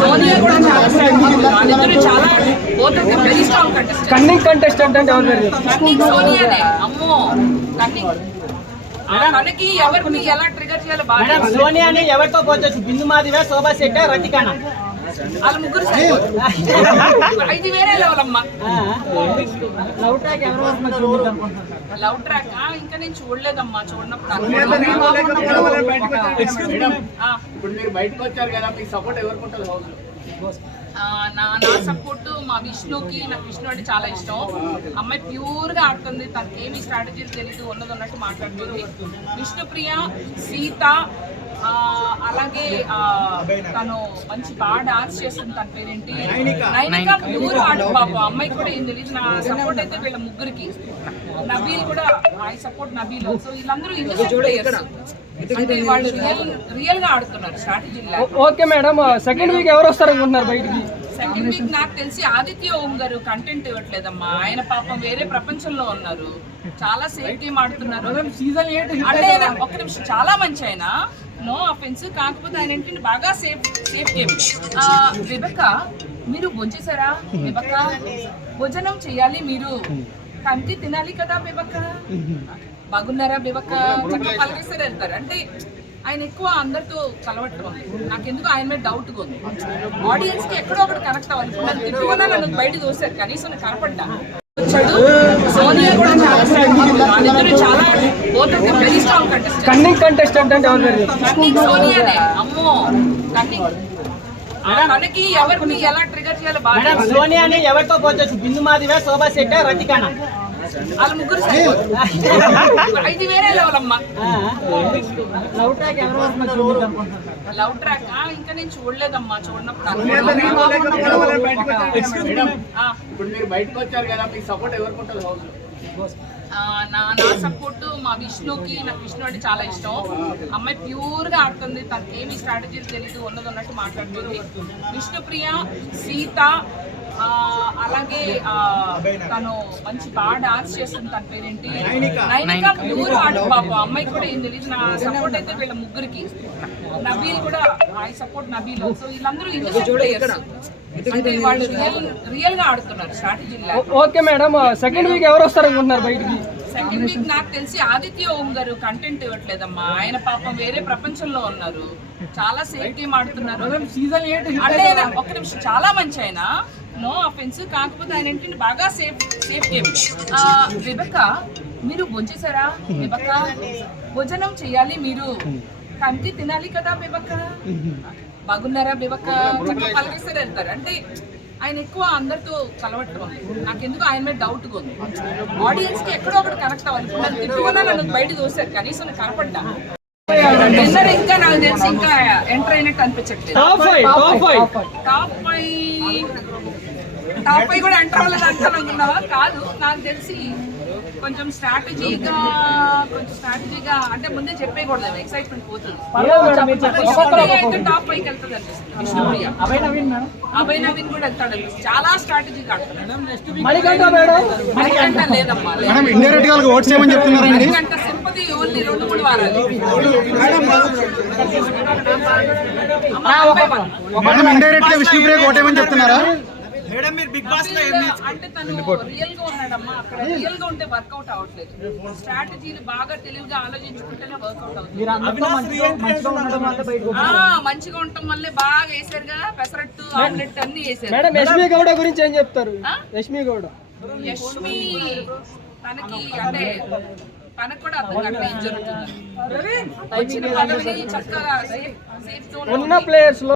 సోనియా కూడా చాలా very strong contestant. Cunning contestant అంటే ఎవరు? కన్నింగ్ సోనియానే. అమ్మో కన్నింగ్. తనకి ఎవరిని ఎలా ట్రిగర్ చేయాలో బాగా. సోనియాని ఎవరితో పోవచ్చు? బిందు మాధవి, శోభా శెట్టి, రతికానా? వాళ్ళ ముగ్గురు ఇది వేరే లెవెల్ అమ్మా. లవ్ ట్రాక్ ఇంకా నేను చూడలేదమ్మా. చూడనప్పుడు నా సపోర్ట్ మా విష్ణుకి. నాకు విష్ణు అంటే చాలా ఇష్టం. అమ్మాయి ప్యూర్ గా ఆడుతుంది. తనకి ఏమి స్ట్రాటజీలు తెలియదు, ఉన్నది ఉన్నట్టు మాట్లాడుతుంది. విష్ణుప్రియ, సీత, అలాగే తను మంచి బాగా డాన్స్ చేస్తుంది. తన పేరేంటి? నైనిక. ప్యూర్ ఆడు పాప. అమ్మాయికి కూడా ఏం తెలియదు. నా సపోర్ట్ అయితే వీళ్ళ ముగ్గురికి. నబీల్ కూడా ఐ సపోర్ట్ నబీల్. సో వీళ్ళందరూ ఇన్నోసెంట్ ప్లేయర్స్. అంటే వాళ్ళు రియల్ గా ఆడుతున్నారు strategy. Okay madam, second week ఎవరు వస్తారు అనుకుంటున్నారు బయటికి? సెకండ్ వీక్ నాకు తెలిసి ఆదిత్య ఓం గారు కంటెంట్ ఇవ్వట్లేదమ్మా. ఆయన పాపం వేరే ప్రపంచంలో ఉన్నారు. చాలా సేఫ్ గేమ్ ఆడుతున్నారు. అంటే ఒక్క నిమిషం, చాలా మంచి ఆయన, నో అఫెన్స్. కాకపోతే ఆయన ఏంటంటే బాగా సేఫ్ గేమ్. విబక, మీరు భోంచేశారా? విబక, భోజనం చేయాలి మీరు, కంటి తినాలి కదా విబక. బాగున్నారా విబక? చక్కగా పలకేస్తారు వెళ్తారు. అంటే ఆయన ఎక్కువ అందరితో కలవటం. నాకెందుకు ఆయన మీద డౌట్గా ఉంది. ఆడియన్స్ కి ఎక్కడో ఒకటి కనెక్ట్ అవ్వాలి. నన్ను తిట్టుకున్నా నన్ను బయట చూసారు, కనీసం నేను కనపడ్డా. సోనియా కూడా చాలా very strong contestant. Cunning contestant అంటే ఎవరు? కన్నింగ్ సోనియానే. అమ్మో కన్నింగ్. తనకి ఎవరిని ఎలా ట్రిగర్ చేయాలో బాగా. సోనియాని ఎవరితో పోవచ్చు? బిందు మాధవి, శోభా శెట్టి, రతికానా? వాళ్ళ ముగ్గురు ఇది వేరే లెవెల్ అమ్మా. లవ్ ట్రాక్ ఇంకా నేను చూడలేదమ్మా. చూడనప్పుడు నా సపోర్ట్ మా విష్ణుకి. నాకు విష్ణు అంటే చాలా ఇష్టం. అమ్మాయి ప్యూర్ గా ఆడుతుంది. తనకి ఏమి స్ట్రాటజీలు తెలియదు, ఉన్నది ఉన్నట్టు మాట్లాడుతుంది. విష్ణుప్రియ, సీత, అలాగే తను మంచి బాగా డాన్స్ చేస్తుంది. తన పేరేంటి? నైనిక. ప్యూర్ ఆడు పాప. అమ్మాయికి కూడా ఏం తెలియదు. నా సపోర్ట్ అయితే వీళ్ళ ముగ్గురికి. నబీల్ కూడా ఐ సపోర్ట్ నబీల్. సో వీళ్ళందరూ ఇన్నోసెంట్ ప్లేయర్స్. అంటే వాళ్ళు రియల్ గా ఆడుతున్నారు strategy. Okay madam, second week ఎవరు వస్తారు అనుకుంటున్నారు బయటికి? సెకండ్ వీక్ నాకు తెలిసి ఆదిత్య ఓం గారు కంటెంట్ ఇవ్వట్లేదమ్మా. ఆయన పాపం వేరే ప్రపంచంలో ఉన్నారు. చాలా సేఫ్ గేమ్ ఆడుతున్నారు. అంటే ఒక్క నిమిషం, చాలా మంచి ఆయన, నో అఫెన్స్. కాకపోతే ఆయన ఏంటంటే బాగా సేఫ్ గేమ్. విబక, మీరు భోంచేశారా? విబక, భోజనం చేయాలి మీరు, కంటి తినాలి కదా విబక. బాగున్నారా విబక? చక్కగా పలకేస్తారు వెళ్తారు. అంటే ఆయన ఎక్కువ అందరితో కలవటం. నాకెందుకు ఆయన మీద డౌట్గా ఉంది. ఆడియన్స్ కి ఎక్కడో ఒకటి కనెక్ట్ అవ్వాలి. నన్ను తిట్టుకున్నా నన్ను బయట చూసారు, కనీసం నేను కనపడ్డా. ఇంకా నాకు తెలిసి ఇంకా ఎంటర్ అయినట్టు అనిపించట్లేదు. టాప్ 5 కూడా ఎంటర్ అవ్వలేదు అనుకున్నావా? కాదు, నాకు తెలిసి కొంచెం స్ట్రాటజీగా అంటే ముందే చెప్పేయకూడదు. ఎక్సైట్మెంట్ పోతుంది. టాప్ 5కి వెళ్తుంది అనిపిస్తుంది. విష్ణుప్రియ, అభయ్ నవీన్ కూడా వెళ్తాడు. చాలా స్ట్రాటజీగా ఆడుతున్నాడు. మణికంఠ లేదమ్మా. మణికంఠ సింపతి ఓన్లీ 2-3 వారాలు. మేడం, మీరు బిగ్ బాస్ లో అంటే తను రియల్ గా ఉన్నాడమ్మా. అక్కడ రియల్ గా ఉంటే వర్కౌట్ అవ్వట్లేదు. స్ట్రాటజీలు బాగా తెలివిగా ఆలోచించుకుంటేనే వర్కౌట్ అవుతుంది. మంచిగా ఉండటం వల్లే బాగా వేసారుగా. పెసరట్టు, ఆమ్లెట్ అన్ని వేసారు. మేడం, యష్మి గౌడ గురించి ఏం చెప్తారు? యష్మి తనకి అంటే తనకు కూడా అర్థం కావట్లేదు ఏం జరుగుతుంది. వచ్చిన పదవిని చక్కగా సేఫ్ జోన్ ఉన్న ప్లేయర్స్ లో